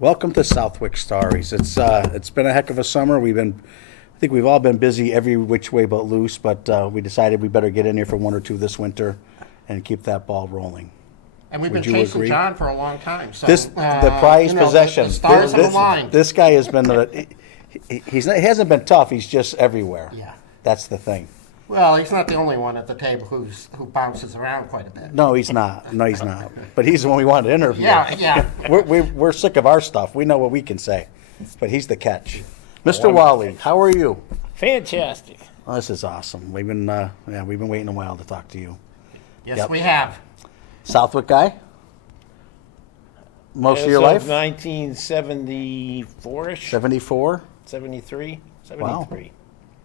Welcome to Southwick Stories. It's been a heck of a summer. I think we've all been busy every which way but loose, but we decided we better get in here for one or two this winter and keep that ball rolling. And we've Would been you chasing agree? John for a long time. So The prized possession. The stars have aligned. This guy has been he hasn't been tough. He's just everywhere. Yeah. That's the thing. Well, he's not the only one at the table who bounces around quite a bit. No, he's not. No, he's not. But he's the one we wanted to interview. Yeah. We're sick of our stuff. We know what we can say, but he's the catch. Mr. Whalley, how are you? Fantastic. Oh, this is awesome. We've been waiting a while to talk to you. Yes, Yep. we have. Southwick guy? Most of your life? 1974-ish, 74? 73, Wow. 73.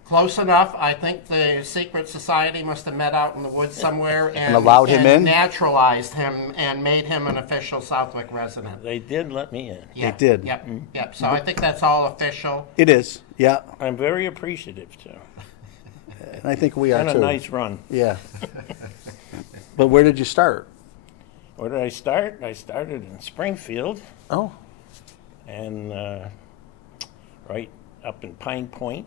Close enough. I think the secret society must have met out in the woods somewhere and allowed him in? naturalized him and made him an official Southwick resident. They did let me in. Yeah. They did. Yep. Yep. So I think that's all official. It is, yeah. I'm very appreciative, too. And I think we are And a too. nice run. Yeah. But where did you start? Where did I start? I started in Springfield Oh, and right up in Pine Point.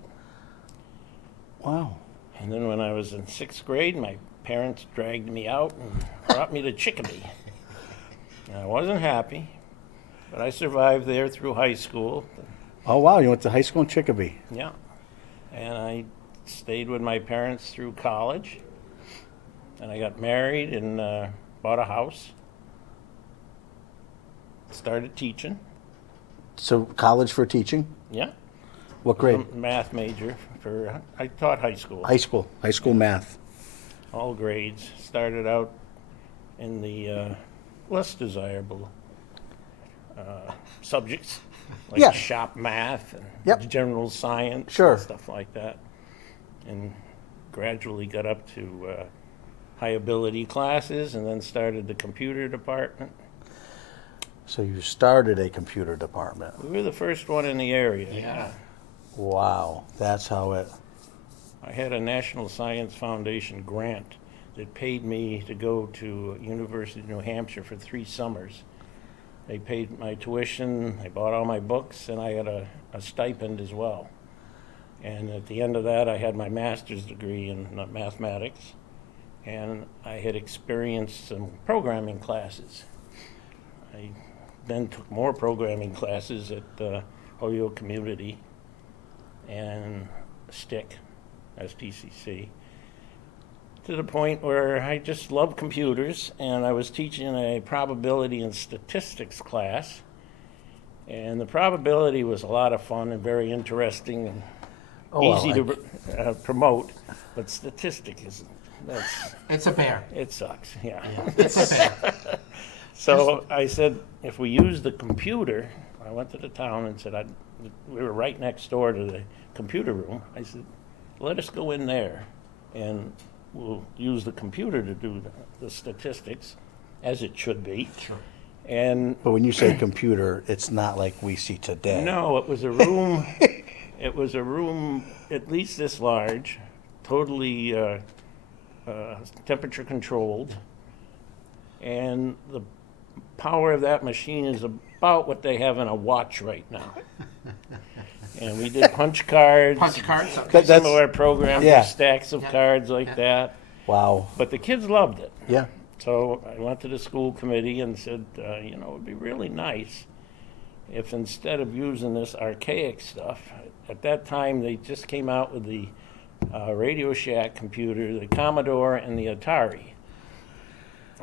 wow. And then when I was in 6th grade, my parents dragged me out and brought me to Chicopee. And I wasn't happy, but I survived there through high school. Oh, wow. You went to high school in Chicopee. Yeah. And I stayed with my parents through college. And I got married and bought a house. Started teaching. So college for teaching? Yeah. What grade? I'm a math major I taught high school. High school math. All grades. Started out in the less desirable subjects like Yeah. shop math and Yep. general science Sure. and stuff like that. And gradually got up to high ability classes and then started the computer department. So you started a computer department. We were the first one in the area. Yeah. Wow. That's how it... I had a National Science Foundation grant that paid me to go to University of New Hampshire for 3 summers. They paid my tuition, they bought all my books, and I had a stipend as well. And at the end of that, I had my master's degree in mathematics, and I had experienced some programming classes. I then took more programming classes at Ohio Community and STCC, to the point where I just love computers, and I was teaching a probability and statistics class, and the probability was a lot of fun and very interesting and easy to promote, but statistics It's a bear. it sucks, yeah. It's a bear. So I said, if we use the computer, I went to the town and said, we were right next door to the computer room. I said, let us go in there and we'll use the computer to do the statistics as it should be. Sure. And But when you say computer, it's not like we see today. no, it was a room, it was a room at least this large, totally temperature controlled. And the power of that machine is about what they have in a watch right now. And we did punch cards. Punch cards. Okay. That- Some that's- of our programs yeah. were stacks of cards like that. Wow. But the kids loved it. Yeah. So I went to the school committee and said, it would be really nice if instead of using this archaic stuff, at that time they just came out with the Radio Shack computer, the Commodore, and the Atari.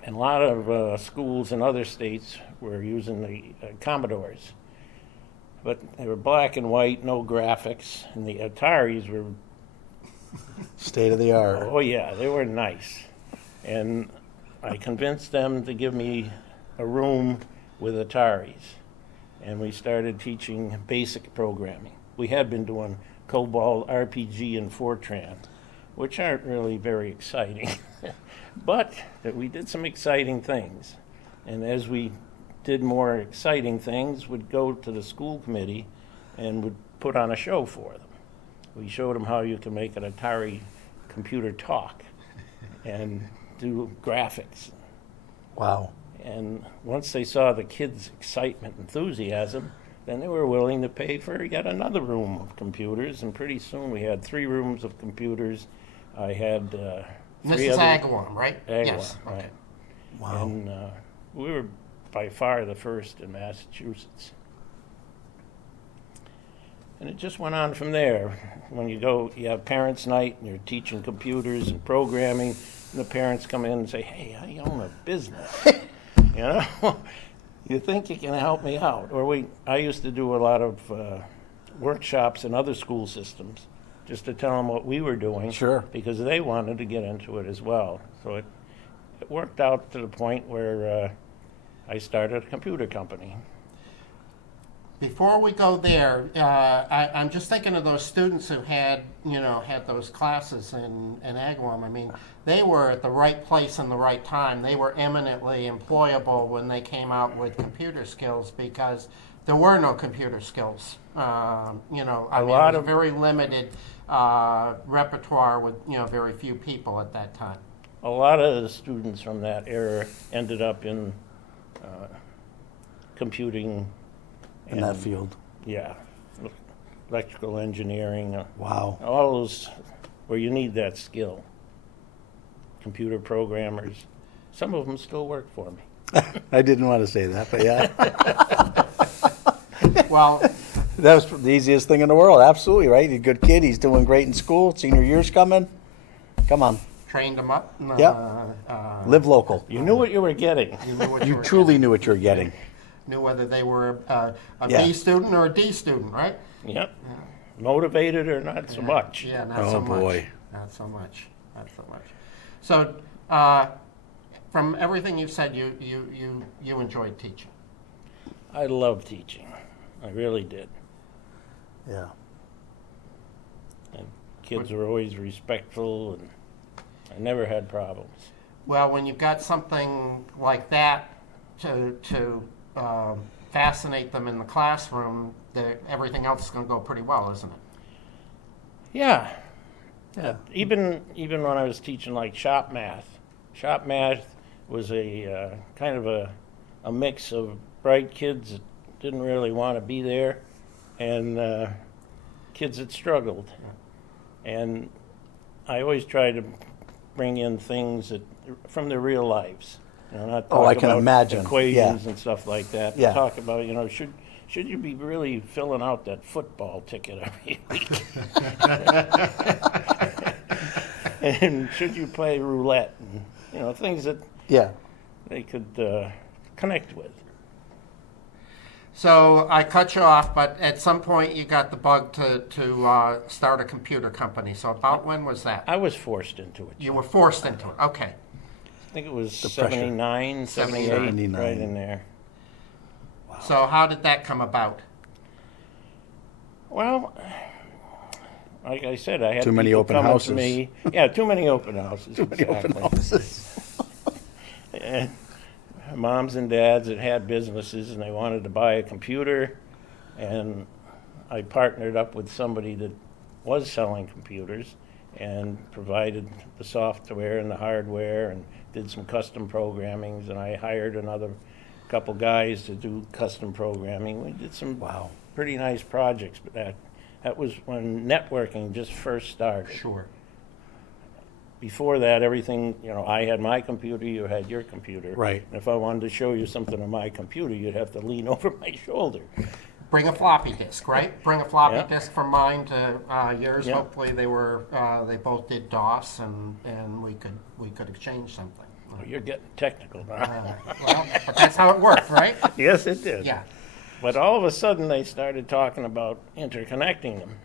And a lot of schools in other states were using the Commodores. But they were black and white, no graphics, and the Ataris were, State of the art. oh yeah, they were nice. And I convinced them to give me a room with Ataris. And we started teaching basic programming. We had been doing COBOL, RPG, and Fortran, which aren't really very exciting. But we did some exciting things. And as we did more exciting things, would go to the school committee and would put on a show for them. We showed them how you can make an Atari computer talk and do graphics. Wow. And once they saw the kids' excitement, enthusiasm, then they were willing to pay for yet another room of computers. And pretty soon we had 3 rooms of computers. I had This 3 is other... Agawam, right? Agawam, Yes. right. Okay. Wow. And we were by far the first in Massachusetts. And it just went on from there. When you have parents' night and you're teaching computers and programming, and the parents come in and say, "Hey, I own a business." You know, you think you can help me out? Or I used to do a lot of workshops in other school systems just to tell them what we were doing. Sure. Because they wanted to get into it as well. So it worked out to the point where I started a computer company. Before we go there, I'm just thinking of those students who had those classes in Agawam. I mean, they were at the right place in the right time. They were eminently employable when they came out with computer skills because there were no computer skills. It was a very limited repertoire with very few people at that time. A lot of the students from that era ended up in computing. In that field. Yeah, electrical engineering. Wow. All those where you need that skill. Computer programmers. Some of them still work for me. I didn't want to say that, but yeah. Well, That was the easiest thing in the world. Absolutely, right? He's a good kid. He's doing great in school. Senior year's coming. Come on. trained them up. And, Yep. Live local. You knew what you were getting. You knew what You were truly getting. knew what you were getting. Knew whether they were a Yeah. B student or a D student, right? Yep. Motivated or not so much. Yeah, not Oh, so much. boy. Not so much. Not so much. So, from everything you've said, you enjoyed teaching. I love teaching. I really did. Yeah. And kids were always respectful, and I never had problems. Well, when you've got something like that to fascinate them in the classroom, everything else is going to go pretty well, isn't it? Yeah. Yeah. Even when I was teaching like shop math was a kind of a mix of bright kids that didn't really want to be there and kids that struggled. And I always try to bring in things from their real lives. Not Oh, I talk can about imagine. equations Yeah. and stuff like that. Yeah. Talk about, should you be really filling out that football ticket every week? And should you play roulette? And, things that Yeah. they could connect with. So I cut you off, but at some point you got the bug to start a computer company. So about when was that? I was forced into it. You were forced into it. Okay. I think it was The pressure. 79, 78, 79. right in there. So how did that come about? Well, like I said, I had Too many people open coming houses. to me. Yeah, too many open houses. Too many open exactly. houses. And moms and dads that had businesses and they wanted to buy a computer, and I partnered up with somebody that was selling computers and provided the software and the hardware and did some custom programmings, and I hired another couple guys to do custom programming. We did some Wow. pretty nice projects, but that was when networking just first started. Sure. Before that, everything, I had my computer, you had your computer. Right. And if I wanted to show you something on my computer, you'd have to lean over my shoulder. Bring a floppy disk, right? Bring a floppy Yeah. disk from mine to yours. Yeah. Hopefully they both did DOS, and we could exchange something. Oh, you're getting technical now. Well, but that's how it worked, right? Yes, it did. Yeah. But all of a sudden, they started talking about interconnecting them.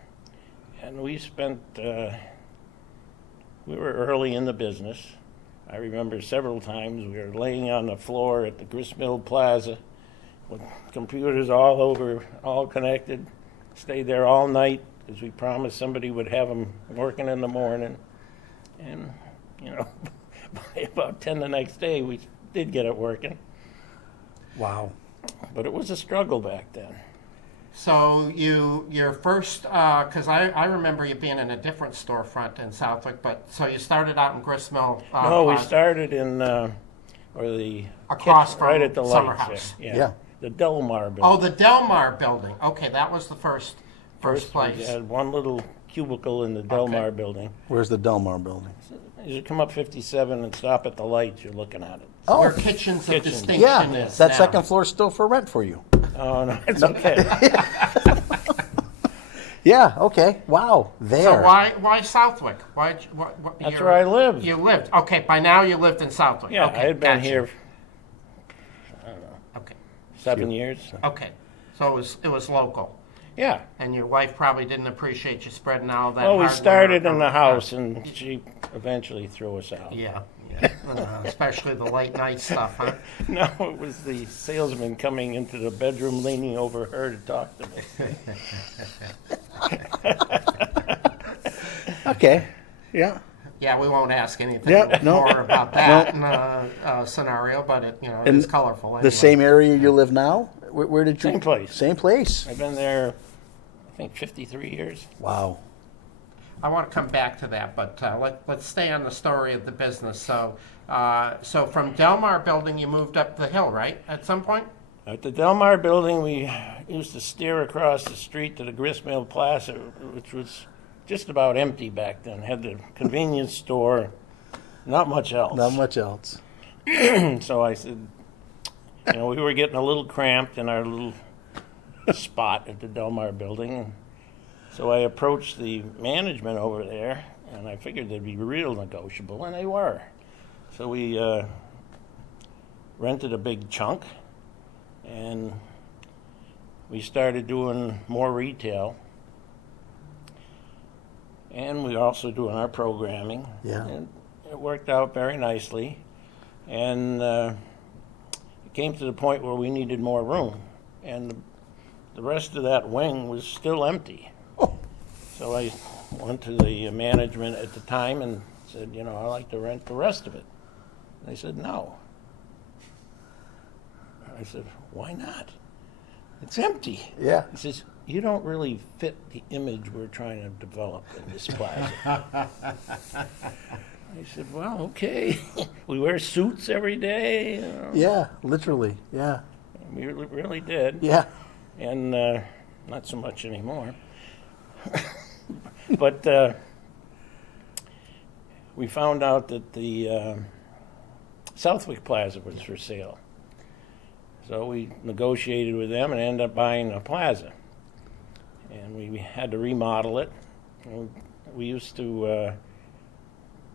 And we spent, we were early in the business. I remember several times we were laying on the floor at the Gristmill Plaza with computers all over, all connected, stayed there all night because we promised somebody would have them working in the morning. And, by about 10 the next day, we did get it working. Wow. But it was a struggle back then. So your first, because I remember you being in a different storefront in Southwick, but so you started out in Gristmill. No, we Plaza. started in, or the Across kitchen, right from at the Summer lights House. there. Yeah. The Delmar building. Oh, the Delmar building. Okay, that was the first We place. had one little cubicle in the Delmar building. Where's the Delmar building? As you come up 57 and stop at the lights, you're looking at it. Oh, Where Kitchens of Kitchen. Distinction yeah, is that now. second floor is still for rent for you. Oh, no, it's okay. Yeah, okay, wow, there. So why Southwick? What That's year- where I lived. You lived. Okay, by now you lived in Southwick. Yeah, okay, I had been gotcha. here Okay, 7 years. okay. So it was local. Yeah. And your wife probably didn't appreciate you spreading all that Well, we hardware started in the around. house, and she eventually threw us out. Yeah, especially the late night stuff, huh? No, it was the salesman coming into the bedroom, leaning over her to talk to me. Okay, yeah. Yeah, we won't ask anything Yeah, no. more about that scenario, but it And is colorful. Anyway. The same area you live now? Where did you? Same place. Same place? I've been there, I think, 53 years. Wow. I want to come back to that, but let's stay on the story of the business. So, so from Delmar Building, you moved up the hill, right? At some point. At the Delmar building, we used to steer across the street to the Gristmill Plaza, which was just about empty back then. Had the convenience store, not much else. Not much else. So I said, you know, we were getting a little cramped in our little spot at the Delmar building. So I approached the management over there, and I figured they'd be real negotiable, and they were. So we rented a big chunk, and we started doing more retail. And we were also doing our programming. Yeah. And it worked out very nicely. And it came to the point where we needed more room. And the rest of that wing was still empty. So I went to the management at the time and said, you know, I'd like to rent the rest of it. They said, no. I said, why not? It's empty. Yeah. He says, you don't really fit the image we're trying to develop in this plaza. I said, well, okay. We wear suits every day. You know. Yeah, literally, yeah. We really did. Yeah. And not so much anymore. But we found out that the Southwick Plaza was for sale. So we negotiated with them and ended up buying a plaza. And we had to remodel it. And we used to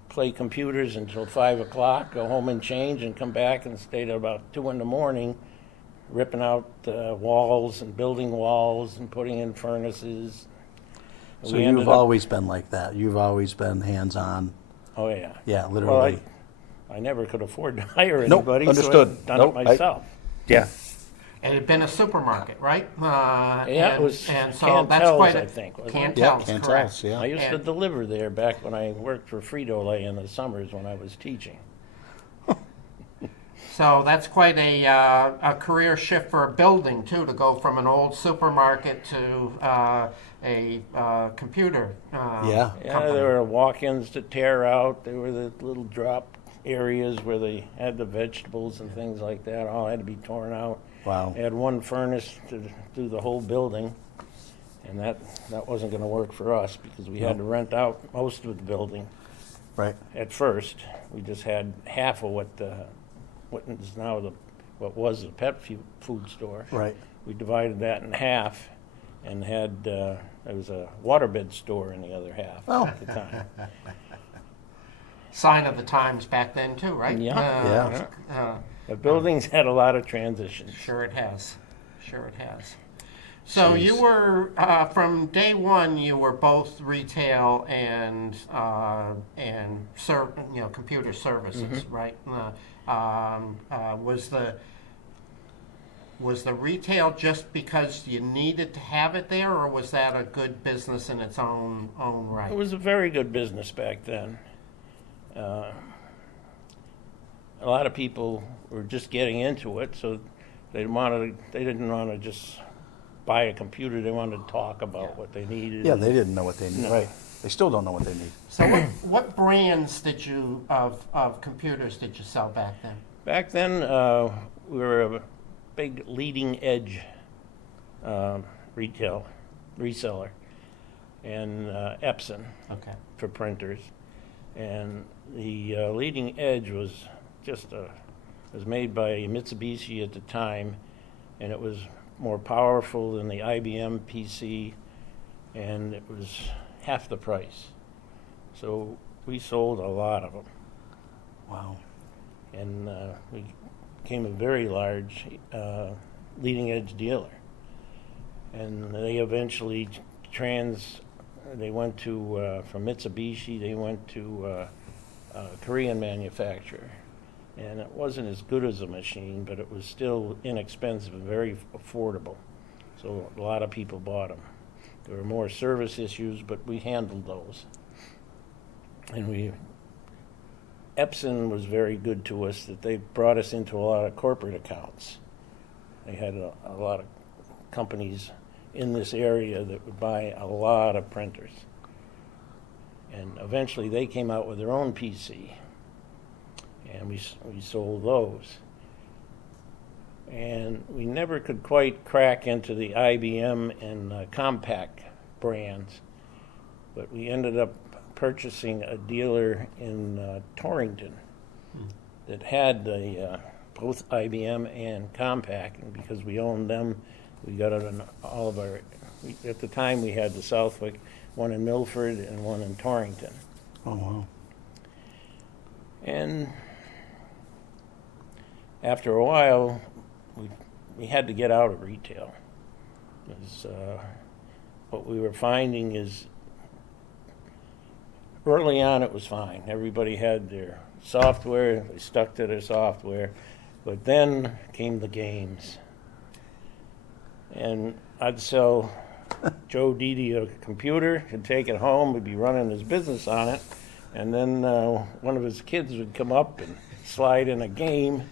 play computers until 5 o'clock, go home and change, and come back and stay till about 2 in the morning, ripping out walls and building walls and putting in furnaces. So We you've ended up- always been like that. You've always been hands-on. Oh, yeah. Yeah, Well, literally. I never could afford to hire Nope, anybody, so understood. I've done Nope, it myself. Yeah. It had been a supermarket, right? Yeah, it was and so that's Cantel's, quite I think, wasn't it? Yeah, Cantel's, Cantel's, correct. yeah. I used to And- deliver there back when I worked for Frito-Lay in the summers when I was teaching. So that's quite a career shift for a building too, to go from an old supermarket to a computer Yeah. Yeah, company. there were walk-ins to tear out. There were the little drop areas where they had the vegetables and things like that. All had to be torn out. Wow. They had one furnace to do the whole building, and that wasn't going to work for us because we had to rent out most of the building. Right. At first, we just had half of what is now what was the pet food store. Right. We divided that in half, and had there was a waterbed store in the other half Oh. at the time. Sign of the times back then too, right? Yeah. Uh, The building's had a lot of transitions. Sure it has. Sure it has. So you were from day one. You were both retail and computer services, right? Was the retail just because you needed to have it there, or was that a good business in its own right? It was a very good business back then. A lot of people were just getting into it, so they didn't want to just buy a computer. They wanted to talk about what they needed. Yeah, they didn't know what they need. No. Right. They still don't know what they need. So what brands did you of computers did you sell back then? Back then, we were a big leading edge reseller, and Epson Okay. for printers. And the leading edge was was made by Mitsubishi at the time, and it was more powerful than the IBM PC, and it was half the price. So we sold a lot of them, Wow. and we became a very large leading edge dealer. And they eventually they went to, from Mitsubishi, they went to a Korean manufacturer. And it wasn't as good as a machine, but it was still inexpensive and very affordable. So a lot of people bought them. There were more service issues, but we handled those. And Epson was very good to us, that they brought us into a lot of corporate accounts. They had a lot of companies in this area that would buy a lot of printers. And eventually they came out with their own PC, and we sold those. And we never could quite crack into the IBM and Compaq brands, but we ended up purchasing a dealer in Torrington that had both IBM and Compaq, and because we owned them, we got it on all of our. At the time, we had the Southwick, one in Milford and one in Torrington. Oh, wow. And after a while, we had to get out of retail. Because what we were finding is, early on it was fine. Everybody had their software, they stuck to their software. But then came the games. And I'd sell Joe Didi a computer, he'd take it home, he'd be running his business on it, and then one of his kids would come up and slide in a game,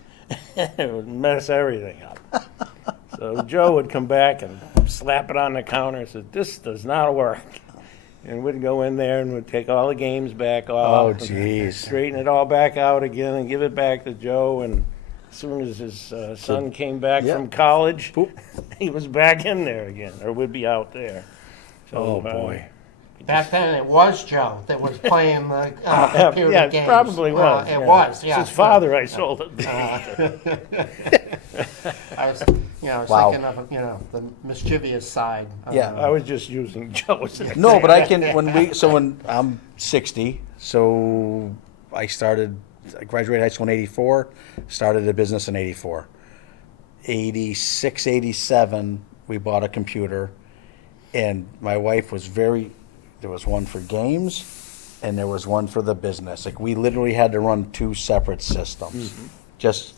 and it would mess everything up. So Joe would come back and slap it on the counter and say, "This does not work." And we'd go in there and we'd take all the games back off. Oh, jeez. Straighten it all back out again and give it back to Joe. And as soon as his son came back Yep. from college, Boop. he was back in there again, or would be out there. So, Oh, boy. Back then, it was Joe that was playing the computer yeah, it games. probably was. It yeah. was, yeah. It's his father I sold it to. I was, Wow. thinking of, the mischievous side. Yeah. I was just using Joe as an No, but I can, when I'm 60, so I graduated high school in 84, started a business in 84. 86, 87, we bought a computer, and my wife was there was one for games, and there was one for the business. Like, we literally had to run two separate systems. Just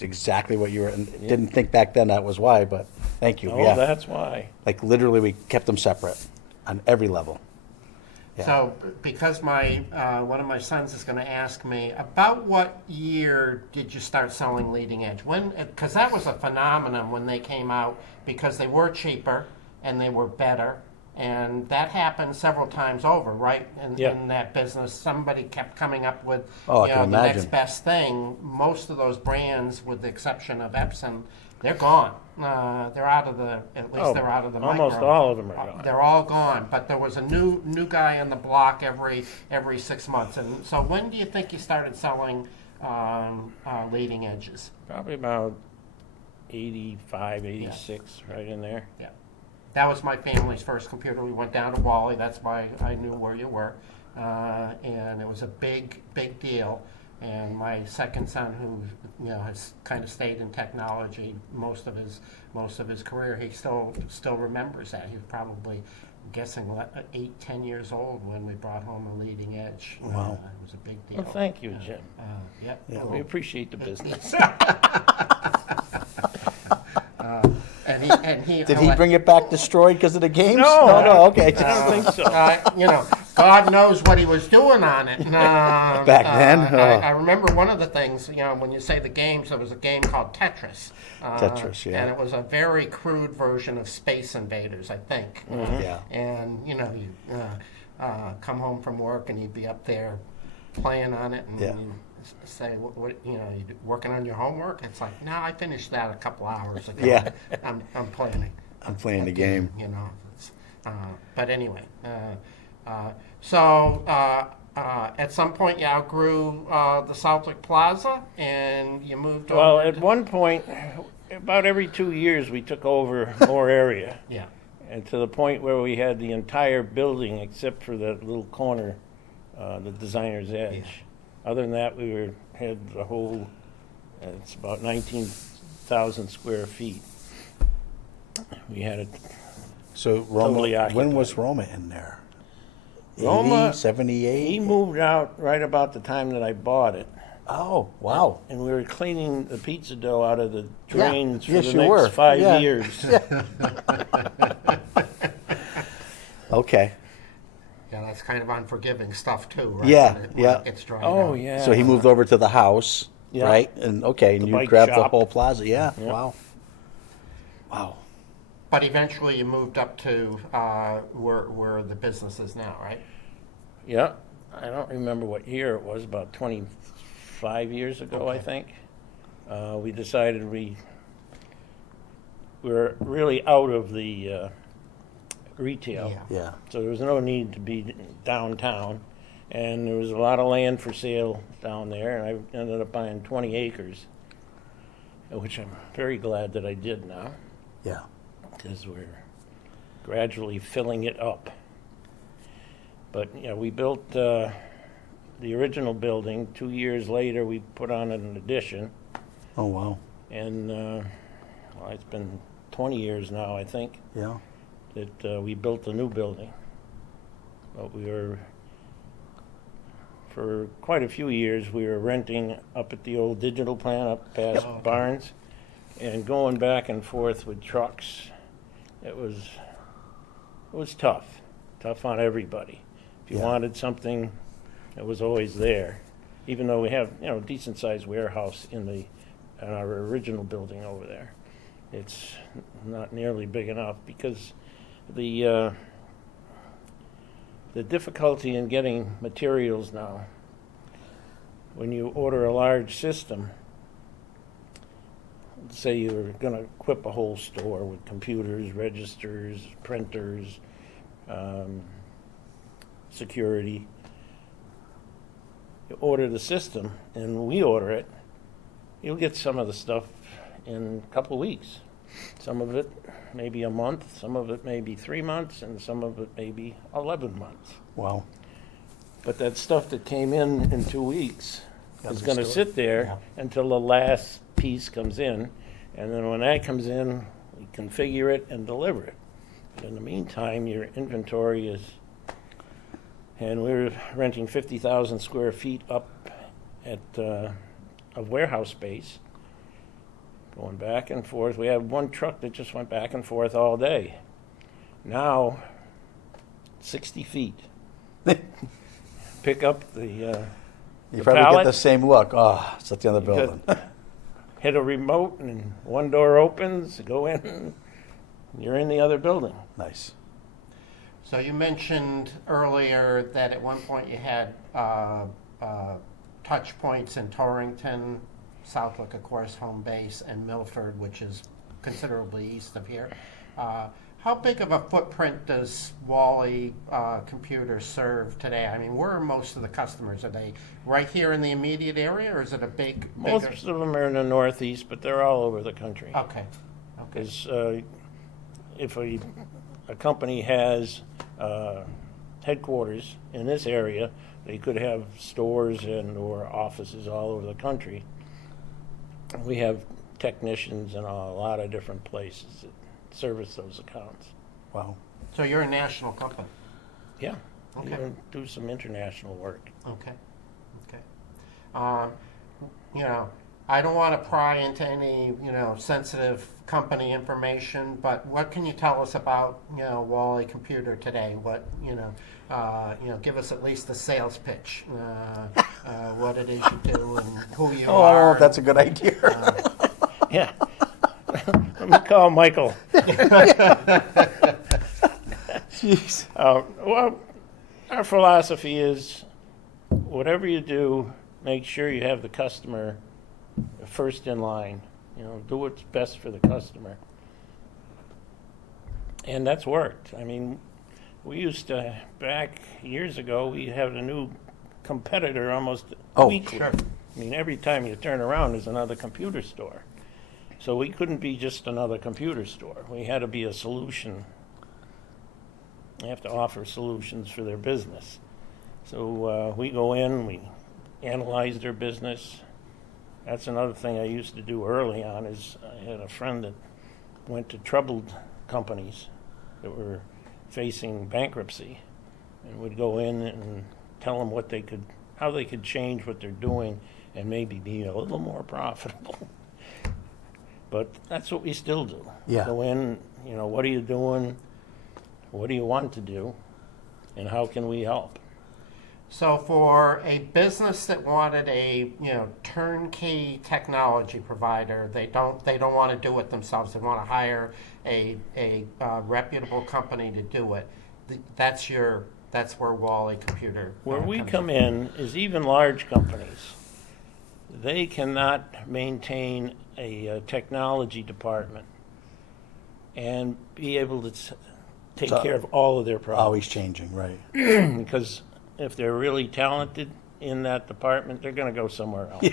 exactly what you were, and didn't think back then that was why, but thank you. Oh, Yeah. that's why. Like, literally, we kept them separate on every level. Yeah. So, because one of my sons is going to ask me, about what year did you start selling leading edge? Because that was a phenomenon when they came out, because they were cheaper and they were better, and that happened several times over, right? In that business, somebody kept coming up with Oh, I can the next imagine. best thing. Most of those brands, with the exception of Epson, they're gone. They're out of the. At least they're out of the. Almost micro. all of them are gone. They're all gone, but there was a new guy on the block every 6 months. And so, when do you think you started selling leading edges? Probably about 85, 86, right in there. Yeah, that was my family's first computer. We went down to Whalley. That's why I knew where you were, and it was a big deal. And my second son, who has kind of stayed in technology most of his career, he still remembers that. He was probably, guessing 8-10 years old when we brought home a leading edge. Wow. It was a big deal. Well, thank you, Jim. Yep. Yeah. We appreciate the business. And he Did he bring it back destroyed because of the games? No. Okay. I don't think so. God knows what he was doing on it. Back then? I remember one of the things, when you say the games, there was a game called Tetris. Tetris, yeah. And it was a very crude version of Space Invaders, I think. Yeah. And, you come home from work and you'd be up there playing on it, and Yeah. say, you know, you working on your homework? It's like, no, I finished that a couple hours ago. Yeah. I'm playing. I'm playing the game. You know, but anyway, so at some point you outgrew the Southwick Plaza and you moved Well, over. at one point, about every 2 years, we took over more area. Yeah. And to the point where we had the entire building except for that little corner, the designer's edge. Other than that, we had the whole, it's about 19,000 square feet. We had it. So Roma, Totally when was occupied. Roma in there? Roma- 80, 78? He moved out right about the time that I bought it. Oh, wow. And we were cleaning the pizza dough out of the drains for Yes, the you next were. 5 Yeah. years. Okay. Yeah, that's kind of unforgiving stuff too, right? Yeah, When yeah. it gets dried Oh, out. yeah. So he moved over to the house, Yeah. right? And okay, and The you bike grabbed the shop. whole plaza. Yeah. Yeah. Wow. Wow. But eventually you moved up to where the business is now, right? Yeah, I don't remember what year it was, about 25 years ago, I Okay. think. We decided we were really out of the retail. Yeah. Yeah. So there was no need to be downtown. And there was a lot of land for sale down there, and I ended up buying 20 acres, which I'm very glad that I did now, Yeah. because we're gradually filling it up. But, yeah, we built the original building. 2 years later, we put on an addition, Oh, wow. and well, it's been 20 years now, I think, Yeah. that we built the new building. But we were, for quite a few years, we were renting up at the old digital plant up past Yep. Barnes, and going back and forth with trucks. It was tough on everybody. If you Yeah. wanted something, it was always there. Even though we have, you know, a decent sized warehouse in our original building over there, it's not nearly big enough because the difficulty in getting materials now, when you order a large system, say you're going to equip a whole store with computers, registers, printers, security, you order the system and we order it, you'll get some of the stuff in a couple of weeks. Some of it maybe a month, some of it maybe 3 months, and some of it maybe 11 months. Wow. But that stuff that came in 2 weeks Got is the going to store. sit there Yeah. until the last piece comes in, and then when that comes in, we configure it and deliver it. But in the meantime, your inventory is, and we're renting 50,000 square feet up at of warehouse space, going back and forth. We had one truck that just went back and forth all day. Now, 60 feet. Pick up the You probably pallet, get the same look. Oh, it's at the other you building. hit a remote, and one door opens, go in, you're in the other building. Nice. So you mentioned earlier that at one point you had touch points in Torrington, Southwick, of course, home base, and Milford, which is considerably east of here. How big of a footprint does Whalley Computer serve today? I mean, where are most of the customers? Are they right here in the immediate area, or is it a bigger? Most of them are in the Northeast, but they're all over the country. Okay. Okay. Because if a company has headquarters in this area, they could have stores and or offices all over the country. We have technicians in a lot of different places that service those accounts. Wow. So you're a national company. Yeah, we Okay. even do some international work. Okay. Okay. You know, I don't want to pry into any, sensitive company information, but what can you tell us about, Whalley Computer today? What, give us at least the sales pitch, what it is you do and who you are. Oh, that's a good idea. Yeah. Let me call Michael. Jeez. Well, our philosophy is whatever you do, make sure you have the customer first in line. You know, do what's best for the customer. And that's worked. I mean, we used to, back years ago, we had a new competitor almost weekly. sure. I mean, every time you turn around, there's another computer store. So we couldn't be just another computer store. We had to be a solution. We have to offer solutions for their business. So we go in, we analyze their business. That's another thing I used to do early on is I had a friend that went to troubled companies that were facing bankruptcy and would go in and tell them what they could, how they could change what they're doing and maybe be a little more profitable. But that's what we still do. Yeah. Go in, you know, what are you doing? What do you want to do? And how can we help? So for a business that wanted a turnkey technology provider, they don't want to do it themselves. They want to hire a reputable company to do it. That's where Whalley Computer. Where we comes come in is even large companies. They cannot maintain a technology department and be able to take So- care of all of their problems. Always changing, right? Because if they're really talented in that department, they're going to go somewhere else.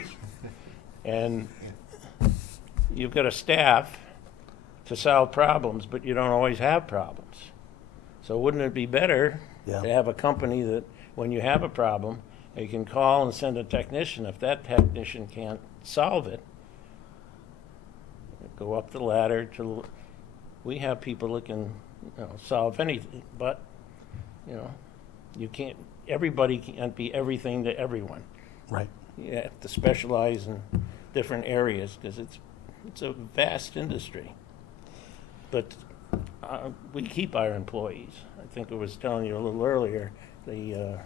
And you've got a staff to solve problems, but you don't always have problems. So wouldn't it be better Yeah. to have a company that when you have a problem, you can call and send a technician. If that technician can't solve it, go up the ladder to. We have people that can solve anything, but you can't. Everybody can't be everything to everyone. Right. You have to specialize in different areas because it's a vast industry. But we keep our employees. I think I was telling you a little earlier, the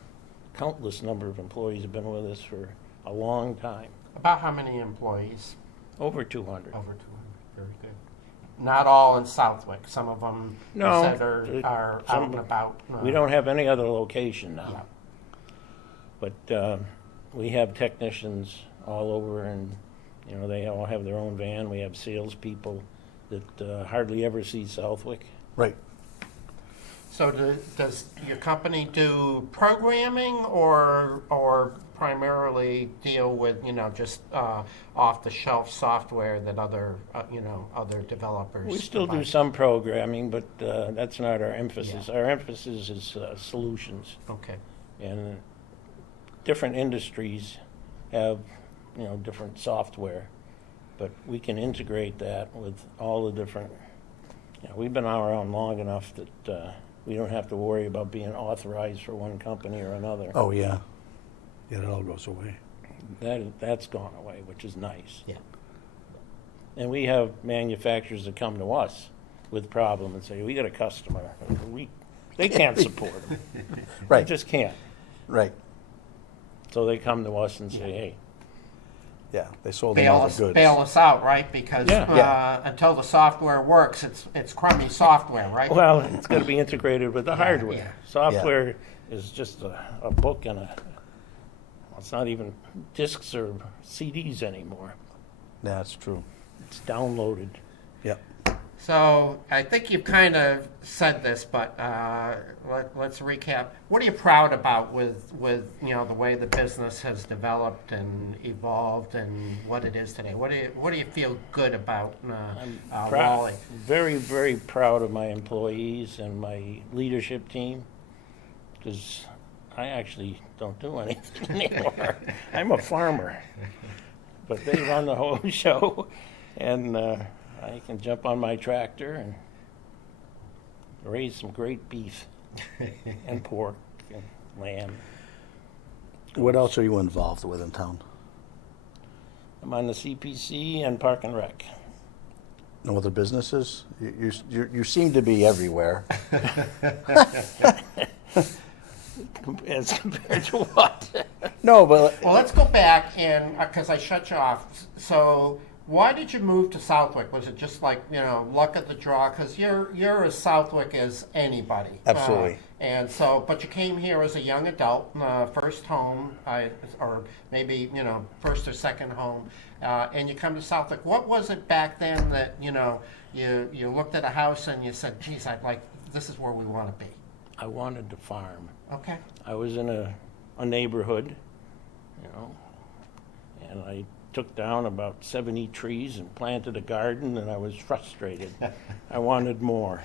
countless number of employees have been with us for a long time, About how many employees? over 200. Over 200. Very good. Not all in Southwick. Some of them No, you said are some- out and about. We don't have any other location now. Yeah. But we have technicians all over, and they all have their own van. We have salespeople that hardly ever see Southwick. Right. So does your company do programming or primarily deal with just off-the-shelf software that other developers? We still do provide? some programming, but that's not our emphasis. Our emphasis is solutions, Okay. and different industries have different software, but we can integrate that with all the different. We've been around long enough that we don't have to worry about being authorized for one company or another. Oh, yeah. Yeah, it all goes away. That's gone away, which is nice. Yeah. And we have manufacturers that come to us with problem and say, we got a customer. They can't support them. Right. They just can't. Right. So they come to us and say, hey, Yeah, they sold them all the goods. Bail us out, right? Because Yeah. until the software works, it's crummy software, right? well, it's got to be integrated with the hardware. yeah. Software is just a book and it's not even discs or CDs anymore. That's true. It's downloaded. Yep. So I think you've kind of said this, but let's recap. What are you proud about with the way the business has developed and evolved and what it is today? What do you feel good about Whalley? Very, very proud of my employees and my leadership team because I actually don't do anything anymore. I'm a farmer, but they run the whole show, and I can jump on my tractor and raise some great beef and pork and lamb. What else are you involved with in town? I'm on the CPC and Park and Rec. No other businesses? You seem to be everywhere. As compared to what? No, but Well, let's go back and because I shut you off. So Why did you move to Southwick? Was it just like, luck of the draw? Because you're as Southwick as anybody. Absolutely. And so, but you came here as a young adult, first home, or maybe, first or second home, and you come to Southwick. What was it back then that, you looked at a house and you said, geez, this is where we want to be? I wanted to farm. Okay. I was in a neighborhood, and I took down about 70 trees and planted a garden, and I was frustrated. I wanted more.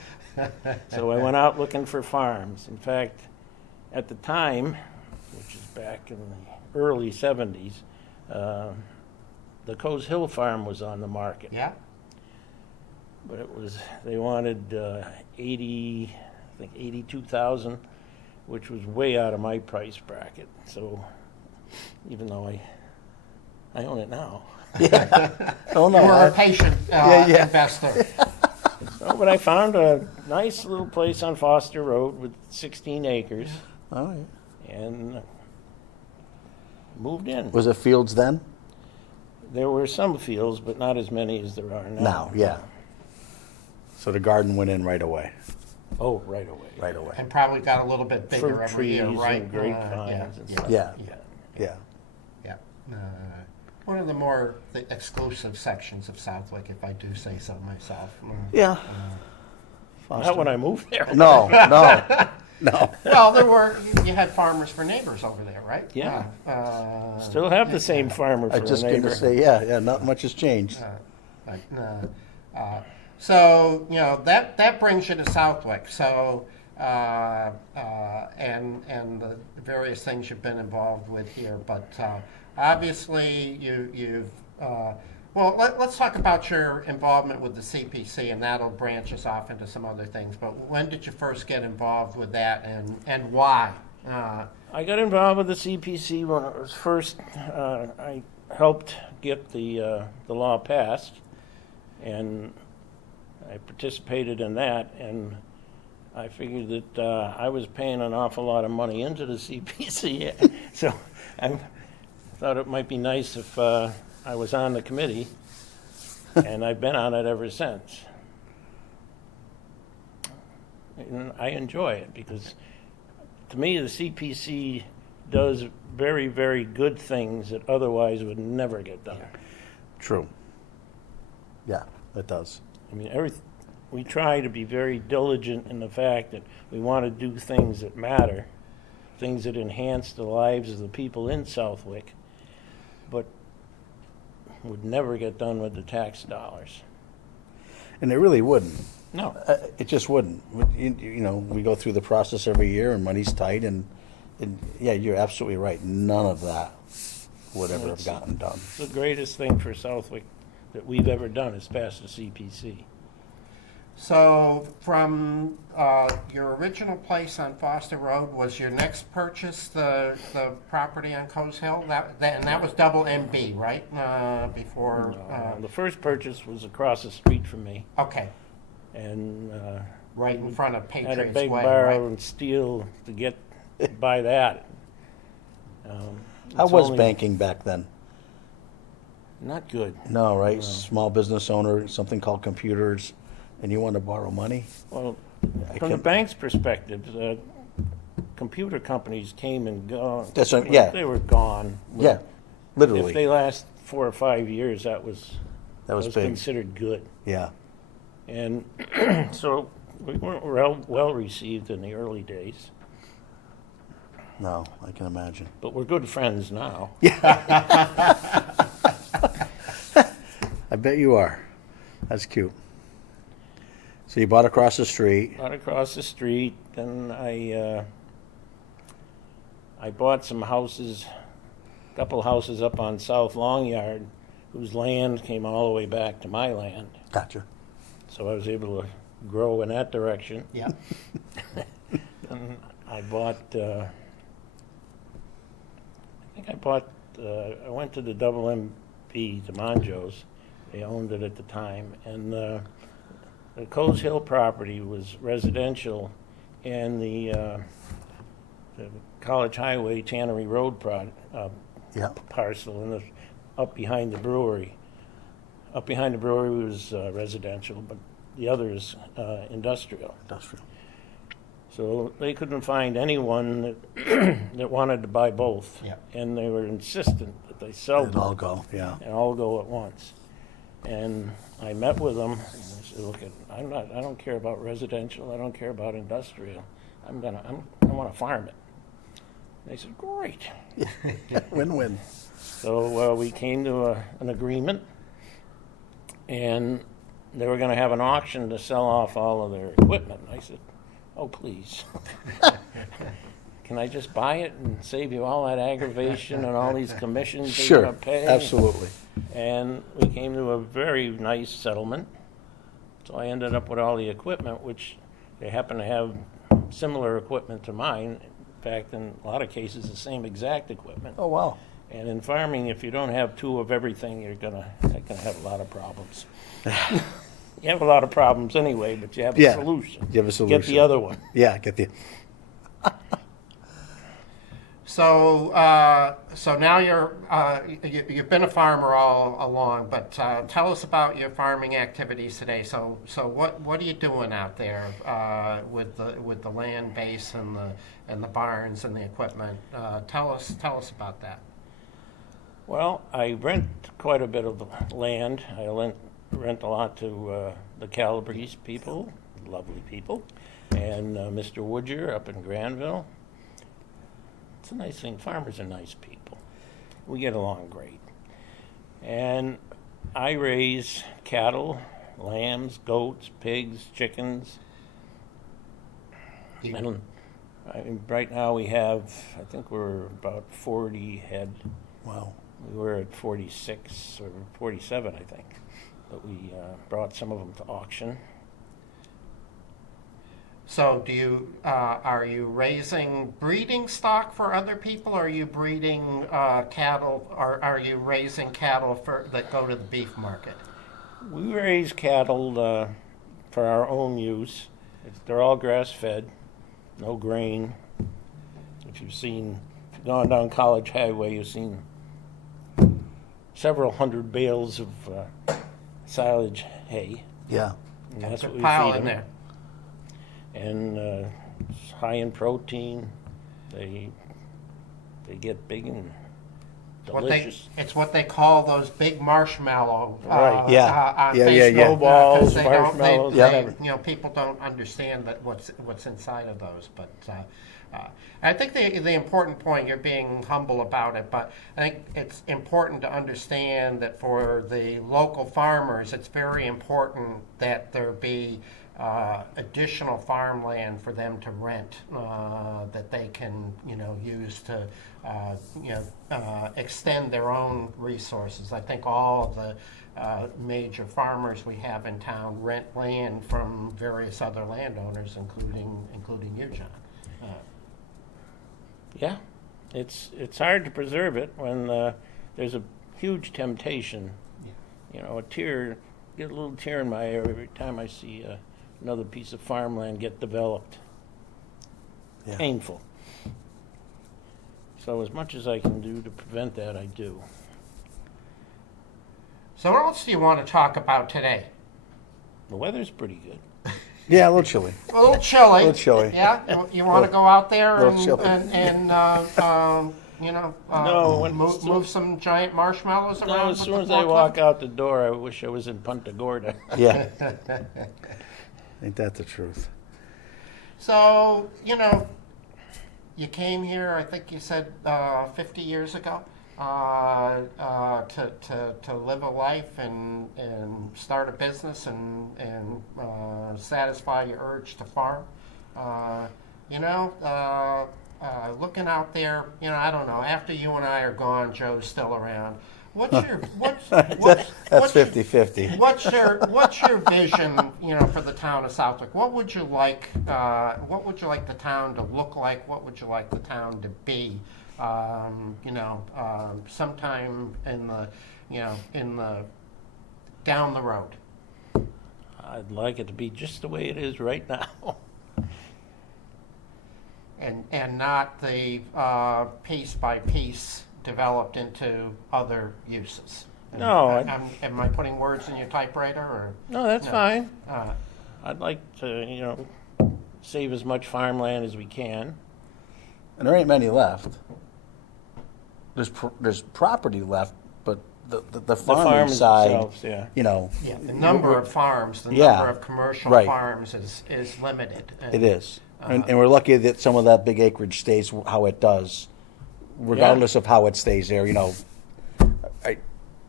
So I went out looking for farms. In fact, at the time, which is back in the early 70s, the Coes Hill farm was on the market. Yeah. But they wanted 82,000, which was way out of my price bracket. So even though I own it now. Oh, no. You were a patient investor. No, but I found a nice little place on Foster Road with 16 acres All right. and moved in. Was it fields then? There were some fields, but not as many as there are now. Now, yeah. So the garden went in right away. Oh, right away. Right away. And probably got a little bit bigger Fruit every year, trees right? and grapevines and stuff. Yeah. Yeah. Yeah. One of the more exclusive sections of Southwick, if I do say so myself. Yeah. Not when I moved there. No. No. Well, you had farmers for neighbors over there, right? Yeah. Still have the same farmer for I just a going neighbor. to say, yeah, not much has changed. So that brings you to Southwick. So and the various things you've been involved with here, but obviously you've let's talk about your involvement with the CPC, and that'll branch us off into some other things. But when did you first get involved with that, and why? I got involved with the CPC when it was first. I helped get the law passed, and I participated in that, and I figured that I was paying an awful lot of money into the CPC, so I thought it might be nice if I was on the committee, and I've been on it ever since. And I enjoy it because, to me, the CPC does very, very good things that otherwise would never get done. True. Yeah, it does. I mean, we try to be very diligent in the fact that we want to do things that matter, things that enhance the lives of the people in Southwick, but would never get done with the tax dollars. And it really wouldn't. No. It just wouldn't. We go through the process every year, and money's tight, and yeah, you're absolutely right. None of that would ever have gotten done. The greatest thing for Southwick that we've ever done is pass the CPC. So from your original place on Foster Road, was your next purchase the property on Coes Hill? And that was double MB, right? Before. The first purchase was across the street from me, Okay, and right in front of had a Patriots big Way, borrow right? and steal to get by that. How It's was only- banking back then? Not good. No, right? Small business owner, something called computers, and you want to borrow money? Well, I from the can- bank's perspective, computer companies came and gone. That's right, yeah. They were gone. Yeah, If literally. they last 4 or 5 years, that was That was big. considered good. Yeah. And so we weren't well received in the early days, No, I can imagine. but we're good friends now. I bet you are. That's cute. So you bought across the street. Out across the street, then I bought some houses, a couple houses up on South Long Yard, whose land came all the way back to my land. Gotcha. So I was able to grow in that direction. Yeah. And I bought, I went to the Double MB, to Monjo's. They owned it at the time. And the Coes Hill property was residential, and the College Highway Tannery Road Yeah. parcel up behind the brewery Up behind the brewery was residential, but the other is industrial. Industrial. So they couldn't find anyone that, that wanted to buy both. Yeah. And they were insistent that they sell It'd both all go, yeah. and all go at once. And I met with them, and I said, look, I don't care about residential, I don't care about industrial. I want to farm it. They said, great. Win-win. So we came to an agreement, and they were going to have an auction to sell off all of their equipment. I said, oh, please. Can I just buy it and save you all that aggravation and all these commissions you're Sure, going to pay? absolutely. And we came to a very nice settlement. So I ended up with all the equipment, which they happen to have similar equipment to mine. In fact, in a lot of cases, the same exact equipment. Oh, wow. And in farming, if you don't have two of everything, you're gonna have a lot of problems. You have a lot of problems anyway, but you have a Yeah, solution. you have a solution. Get the other one. Yeah, get the, So, so now you've been a farmer all along, but tell us about your farming activities today. So what are you doing out there with the land base and the barns and the equipment? Tell us about that. Well, I rent quite a bit of land. I rent a lot to the Calabrese people, lovely people, and Mr. Woodger up in Granville. It's a nice thing. Farmers are nice people. We get along great. And I raise cattle, lambs, goats, pigs, chickens. And right now we have, I think we're about 40 head. wow. We were at 46 or 47, I think. But we brought some of them to auction. So are you raising breeding stock for other people? Or are you breeding cattle? Or are you raising cattle that go to the beef market? We raise cattle for our own use. They're all grass-fed, no grain. If you've gone down College Highway, you've seen several hundred bales of silage hay. Yeah. And that's what we Pile feed in them. there. And it's high in protein. They get big and delicious. It's what they call those big marshmallow. Right. Yeah. On Yeah, Facebook, yeah, yeah. 'cause Snowballs, they don't- marshmallows, they- whatever. people don't understand that what's inside of those. But I think the important point, you're being humble about it, but I think it's important to understand that for the local farmers, it's very important that there be additional farmland for them to rent that they can, use to, extend their own resources. I think all of the major farmers we have in town rent land from various other landowners, including you, John. Yeah, it's hard to preserve it when there's a huge temptation. You know, get a little tear in my eye every time I see another piece of farmland get developed. Yeah. Painful. So as much as I can do to prevent that, I do. So what else do you want to talk about today? The weather's pretty good. Yeah, a little chilly. A little chilly. A little chilly. Yeah, you want to go out there Little chilly. and move some giant marshmallows around. No, as soon as I walk out the door, I wish I was in Punta Gorda. Yeah. Ain't that the truth? So you came here. I think you said 50 years ago to live a life and start a business and satisfy your urge to farm. Looking out there, I don't know. After you and I are gone, Joe's still around. What's your That's 50-50. What's your vision, for the town of Southwick? What would you like? What would you like the town to look like? What would you like the town to be? Sometime in the down the road. I'd like it to be just the way it is right now. And not the piece by piece developed into other uses. No, Am I putting words in your typewriter, or? No, that's No. fine. Uh, I'd like to, save as much farmland as we can. And there ain't many left. There's property left, but the farming farms side, themselves, yeah. Yeah, the number of farms, the Yeah, number of commercial right. farms is limited. it is. And we're lucky that some of that big acreage stays how it does, regardless of how it stays there.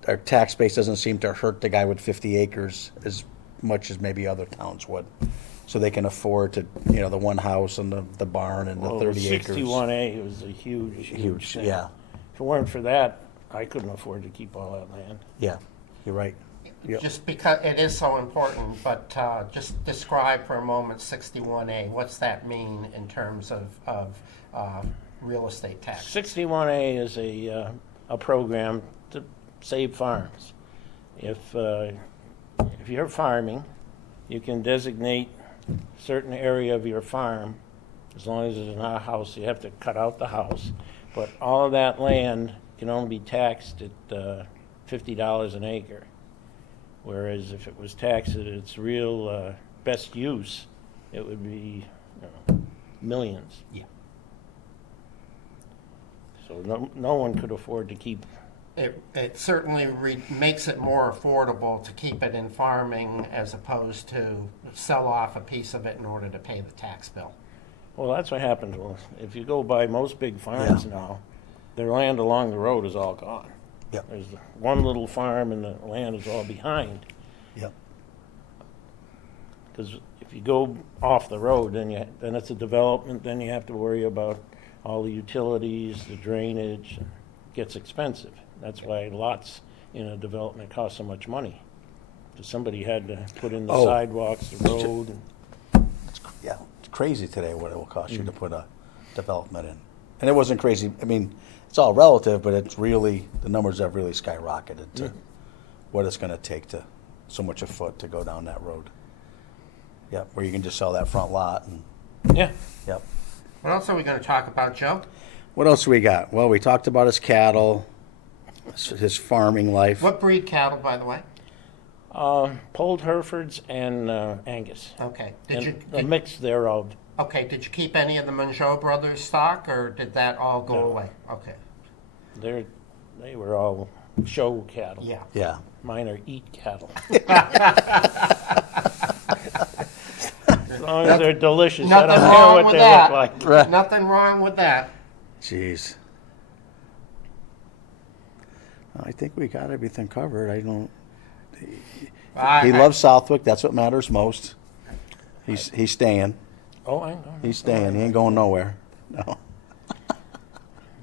Our tax base doesn't seem to hurt the guy with 50 acres as much as maybe other towns would. So they can afford to, the one house and the barn and the Well, 30 acres. 61A was a huge thing. Yeah, If it weren't for that, I couldn't afford to keep all that land. yeah, you're right. Yep. Just because it is so important, but just describe for a moment 61A. What's that mean in terms of real estate tax? 61A is a program to save farms. If you're farming, you can designate a certain area of your farm, as long as it's not a house. You have to cut out the house, but all of that land can only be taxed at $50 an acre. Whereas if it was taxed at its real best use, it would be millions. Yeah. So no one could afford to keep. It certainly makes it more affordable to keep it in farming as opposed to sell off a piece of it in order to pay the tax bill. Well, that's what happens. Well, if you go by most big farms now, their land along the road is all gone. Yep. There's one little farm and the land is all behind. Yep. Because if you go off the road, then it's a development. Then you have to worry about all the utilities, the drainage. It gets expensive. That's why lots in a development cost so much money. Because somebody had to put in the sidewalks, the road. Yeah, it's crazy today what it will cost you to put a development in. And it wasn't crazy. I mean, it's all relative, but it's really, the numbers have really skyrocketed to what it's going to take to so much a foot to go down that road. Yep, where you can just sell that front lot. And Yeah. yep. What else are we going to talk about, Joe? What else we got? Well, we talked about his cattle, his farming life. What breed cattle, by the way? Polled Herefords and Angus. Okay. A mix thereof. Okay, did you keep any of the Mongeau brothers stock, or did that all go away? Okay. They were all show cattle. Yeah. Yeah. Mine are eat cattle. As long as they're delicious, I don't Nothing care wrong what with they that. look like. Right. Nothing wrong with that. Jeez. I think we got everything covered. I don't. He loves Southwick. That's what matters most. He's staying. Oh, I know. He's staying. He ain't going nowhere. No.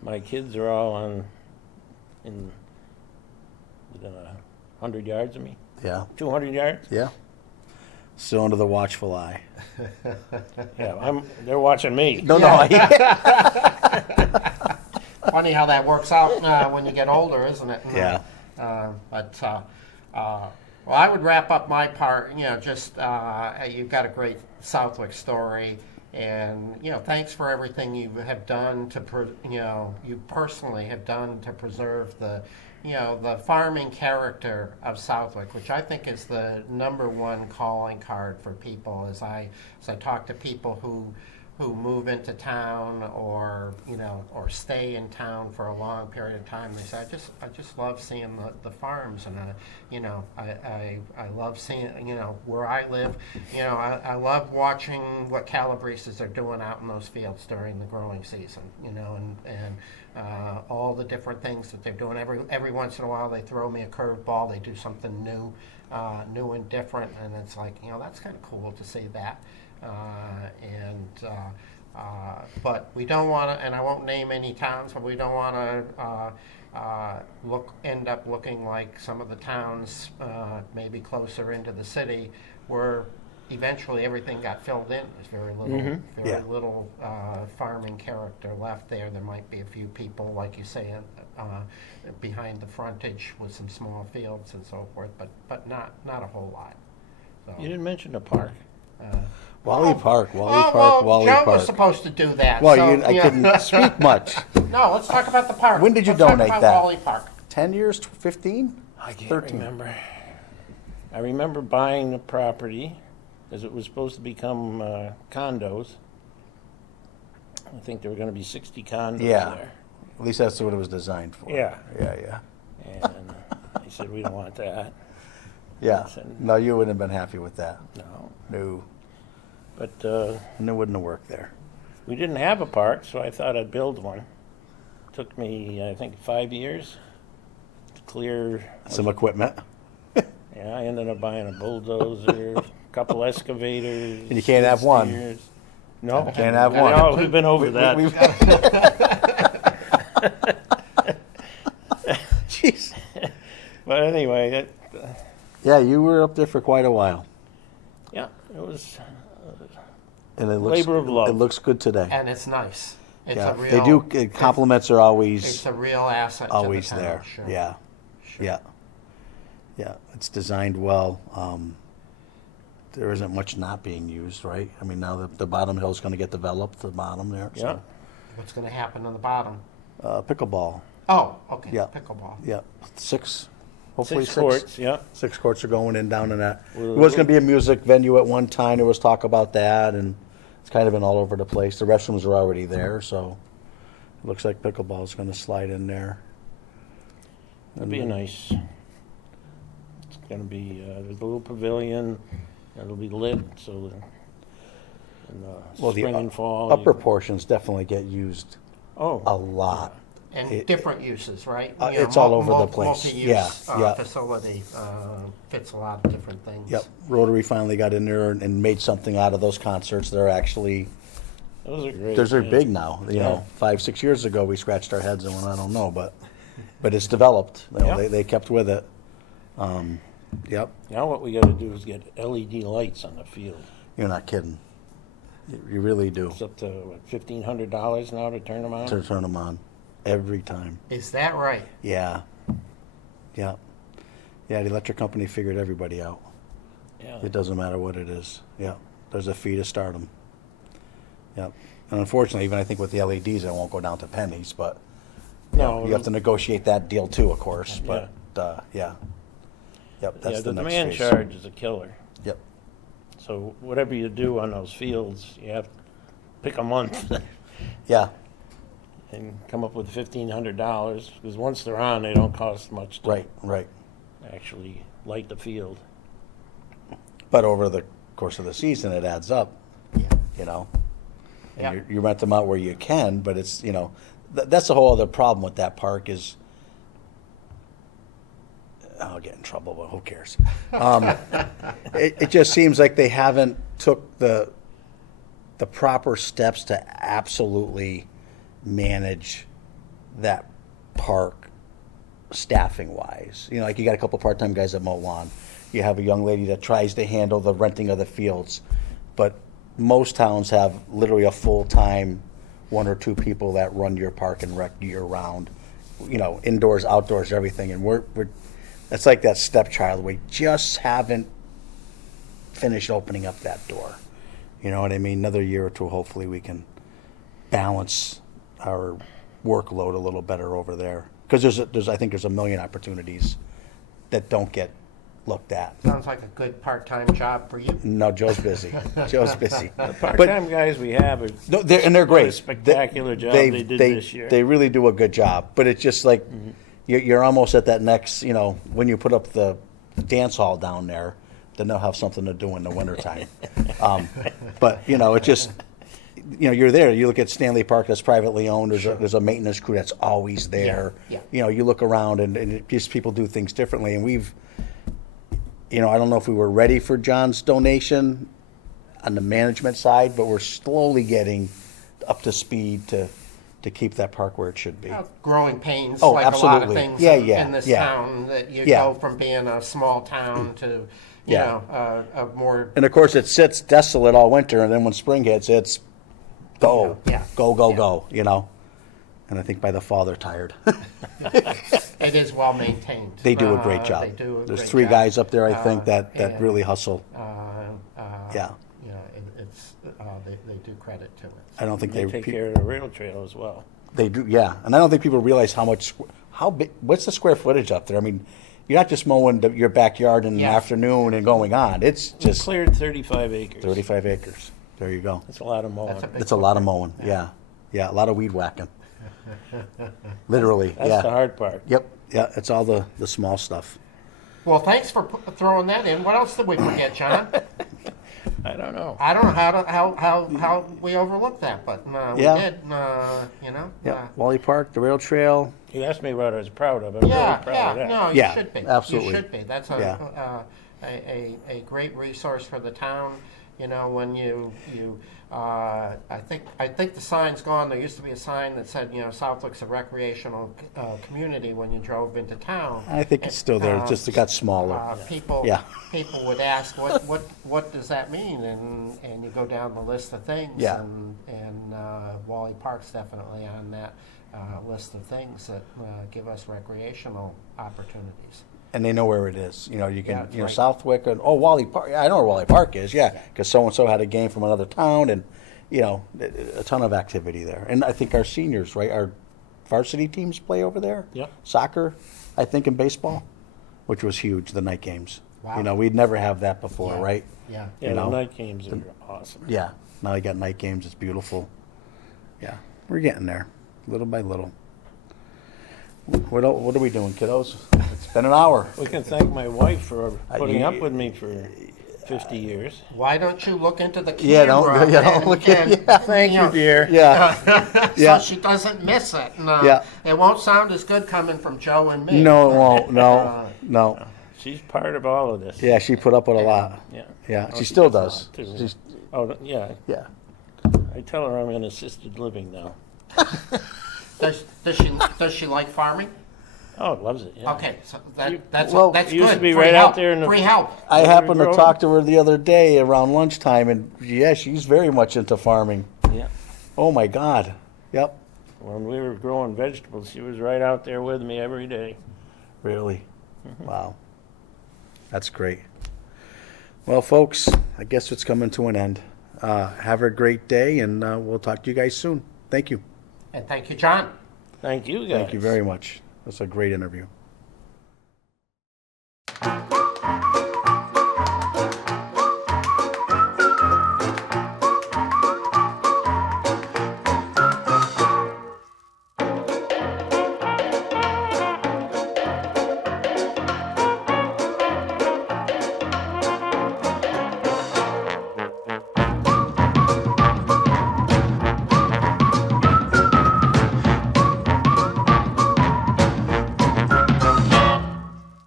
My kids are all within 100 yards of me. Yeah. 200 yards. Yeah. Still under the watchful eye. Yeah, they're watching me. No. Funny how that works out when you get older, isn't it? Yeah. Well, I would wrap up my part. Just you've got a great Southwick story, and thanks for everything you have done you personally have done to preserve the farming character of Southwick, which I think is the #1 calling card for people. As I talk to people who move into town or stay in town for a long period of time, they say, I just love seeing the farms, and I love seeing where I live. I love watching what Calabreses are doing out in those fields during the growing season. And all the different things that they're doing. Every once in a while they throw me a curveball. They do something new and different, and it's like that's kind of cool to see that. But we don't want to, and I won't name any towns, but we don't want to end up looking like some of the towns maybe closer into the city where eventually everything got filled in. There's very little farming character left there. There might be a few people, like you say, behind the frontage with some small fields and so forth, but not a whole lot. So, You didn't mention the park. Whalley Park. Joe Park. was supposed to do that. Well, so, I couldn't speak much. No, let's talk about the park. When did you Let's talk donate about that? Whalley Park. 10 years? 15? I can't 13. remember. I remember buying the property because it was supposed to become condos. I think there were going to be 60 condos Yeah. there. At least that's what it was designed for. Yeah. Yeah. And they said, we don't want that. Yeah. Said- No, you wouldn't have been happy with that. No. No. But And it wouldn't have worked there. we didn't have a park, so I thought I'd build one. Took me, I think, 5 years to clear. Some equipment. Yeah, I ended up buying a bulldozer, a couple excavators. And you can't have one. steers. No. Can't have one. No, we've been over that. Jeez. But anyway, Yeah, you were up there for quite a while. yeah, it was. And it looks, Labor of love. It looks good today. And it's nice. It's Yeah, a real. they do. Compliments are It's always a real asset. always to the town, there. Sure. Yeah, Sure. yeah, yeah. It's designed well. There isn't much not being used, right? I mean, now the bottom hill's going to get developed. The bottom there. Yeah. So. What's going to happen on the bottom? Pickleball. Oh, okay. Yeah. Pickleball. Yeah, hopefully Six courts, yeah. 6 courts are going in down in that. Well, It was going to be a music venue at one time. There was talk about that, and it's kind of been all over the place. The restrooms are already there, so it looks like pickleball is going to slide in there. It'll be nice. It's going to be, there's a little pavilion. It'll be lit, so in the Well, the spring and fall. upper portions definitely get used a Oh, lot. And It- different uses, right? it's all over the place. Multi-use Yeah, yeah. facility fits a lot of different things. Yep, Rotary finally got in there and made something out of those concerts. They're actually, those are great. they're yeah. big now. You Yeah. know, 5-6 years ago, we scratched our heads and went, I don't know, but it's developed. You know, Yep. they kept with it. Yep, Now what we got to do is get LED lights on the field. you're not kidding. You really do. It's up to, what, $1,500 now to turn them on? To turn them on every time. Is that right? Yeah. Yeah. Yeah, the electric company figured everybody out. Yeah. It doesn't matter what it is. Yeah. There's a fee to start them. Yep. And unfortunately, even I think with the LEDs, it won't go down to pennies, but No, you have to negotiate that deal too, of course. But yeah. Yep. That's yeah, the next demand phase. charge is a killer. Yep. So whatever you do on those fields, you have to pick a month Yeah. and come up with $1,500 because once they're on, they don't cost much to Right. actually light the field. But over the course of the season, it adds up. Yeah. You know. Yeah. And you rent them out where you can, but it's, you know, that's a whole other problem with that park is, I'll get in trouble, but who cares? It just seems like they haven't took the proper steps to absolutely manage that park staffing wise. You know, like you got a couple part-time guys that mow lawn. You have a young lady that tries to handle the renting of the fields, but most towns have literally a full-time 1 or 2 people that run your park and rec year-round, you know, indoors, outdoors, everything. And we're it's like that stepchild. We just haven't finished opening up that door. You know what I mean? Another year or two, hopefully we can balance our workload a little better over there. Because I think there's a million opportunities that don't get looked at. Sounds like a good part-time job for you. No, Joe's busy. Joe's busy. Part-time guys we have are No, they're great. What a spectacular job They- they did they- this year. They really do a good job, but it's just like you're almost at that next. You know, when you put up the dance hall down there, then they'll have something to do in the wintertime. But you know, it just. You know, you're there. You look at Stanley Park that's privately owned. There's a maintenance crew that's always there. Yeah. You know, you look around and it just people do things differently. And we've, you know, I don't know if we were ready for John's donation on the management side, but we're slowly getting up to speed to keep that park where it should be. Growing pains, Oh, like a lot of absolutely. things Yeah, in, yeah, in this yeah. town, that you Yeah. go from being a small town to, you Yeah. know, a more, And of course, it sits desolate all winter, and then when spring hits, it's go, Yeah. go, Yeah. go. You know, and I think by the fall they're tired. it is well maintained. They do a great job. They do a There's great 3 job. guys up there, I think, that and, really hustle. Yeah. You know, it's, they do credit to it. I don't think They they take care of the rail trail as well. They do, yeah. And I don't think people realize how big. What's the square footage up there? I mean, you're not just mowing your backyard in the Yeah. afternoon and going on. It's We just cleared 35 acres. 35 acres. There you go. That's a lot of mowing. That's a big It's a lot of mowing. Yeah. Yeah, a lot of weed whacking. Literally. That's yeah. the hard part. Yep. Yeah, it's all the small stuff. Well, thanks for throwing that in. What else did we forget, John? I don't know. I don't know how we overlooked that, but Yeah. we did. You know. Yeah. Whalley Park, the rail trail. You asked me what I was proud of. I'm Yeah, really proud of that. no, you Yeah, should be. absolutely. You should be. That's Yeah. A great resource for the town. You know, when I think the sign's gone. There used to be a sign that said, you know, Southwick's a recreational community when you drove into town. I think it's still there. It just got smaller. People Yeah. people would ask, what does that mean? And you go down the list of things. Yeah. And Whalley Park's definitely on that list of things that give us recreational opportunities. And they know where it is. You know, you can, Yeah, that's you know, right. Southwick and, Whalley Park. I know where Whalley Park is, yeah, because so-and-so had a game from another town and, you know, a ton of activity there. And I think our seniors, right, our varsity teams play over there. Yep. Soccer, I think, and baseball, which was huge, the night games. Wow. You know, we'd never have that before, Yeah. right? Yeah. Yeah, You the know, night games are awesome. Yeah, now you got night games, it's beautiful. Yeah, we're getting there, little by little. What are we doing, kiddos? It's been an hour. We can thank my wife for putting you- up with me for 50 years. Why don't you look into the camera? Yeah, don't look at- yeah. Thank you, know, dear. Yeah, Yeah. so she doesn't miss it. No, Yeah. It won't sound as good coming from Joe and me. no, it won't, no, no. She's part of all of this. Yeah, she put up with a lot. Yeah. Yeah, Oh, she still does does. a lot, too. She's, Oh, yeah. yeah. I tell her I'm in assisted living now. Does she like farming? Oh, loves it. Yeah. Okay, so You- that's well, that's it used good. to be Free right help. out there in the- free help. I Where happened we to grow. talk to her the other day around lunchtime, and yeah, she's very much into farming. Yeah. Oh my God. Yep. When we were growing vegetables, she was right out there with me every day. Really? Wow. That's great. Well, folks, I guess it's coming to an end. Have a great day, and we'll talk to you guys soon. Thank you. And thank you, John. Thank you, guys. Thank you very much. That's a great interview.